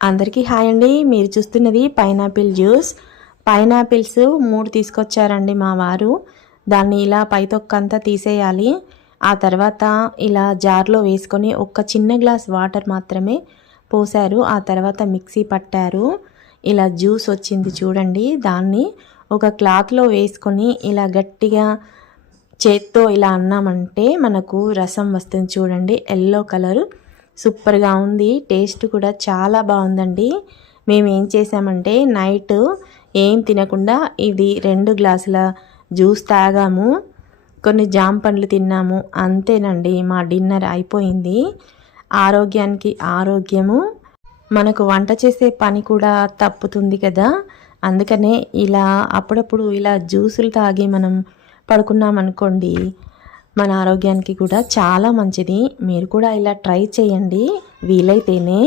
అందరికీ హాయ్ అండి. మీరు చూస్తున్నది పైనాపిల్ జ్యూస్. పైనాపిల్స్ మూడు తీసుకొచ్చారండి మా వారు. దాన్ని ఇలా పైతొక్కంతా తీసేయాలి. ఆ తర్వాత ఇలా జార్లో వేసుకొని ఒక చిన్న గ్లాస్ వాటర్ మాత్రమే పోసారు ఆ తర్వాత మిక్సీ పట్టారు. ఇలా జ్యూస్ వచ్చింది చూడండి. దాన్ని ఒక క్లాత్లో వేసుకొని ఇలా గట్టిగా చేత్తో ఇలా అన్నామంటే మనకు రసం వస్తుంది చూడండి. Yellow colour. సూపర్గా ఉంది. టేస్ట్ కూడా చాలా బాగుందండి. మేము ఏం చేసామంటే నైట్ ఏం తినకుండా ఇది రెండు గ్లాసుల జ్యూస్ తాగాము. కొన్ని జామ పండ్లు తిన్నాము. అంతేనండి మా డిన్నర్ అయిపోయింది. ఆరోగ్యానికి ఆరోగ్యము. మనకు వంట చేసే పని కూడా తప్పుతుంది కదా. అందుకనే ఇలా అప్పుడప్పుడు ఇలా జ్యూసులు తాగి మనం పడుకున్నామనుకోండి మన ఆరోగ్యానికి కూడా చాలా మంచిది. మీరు కూడా ఇలా ట్రై చేయండి. వీలైతేనే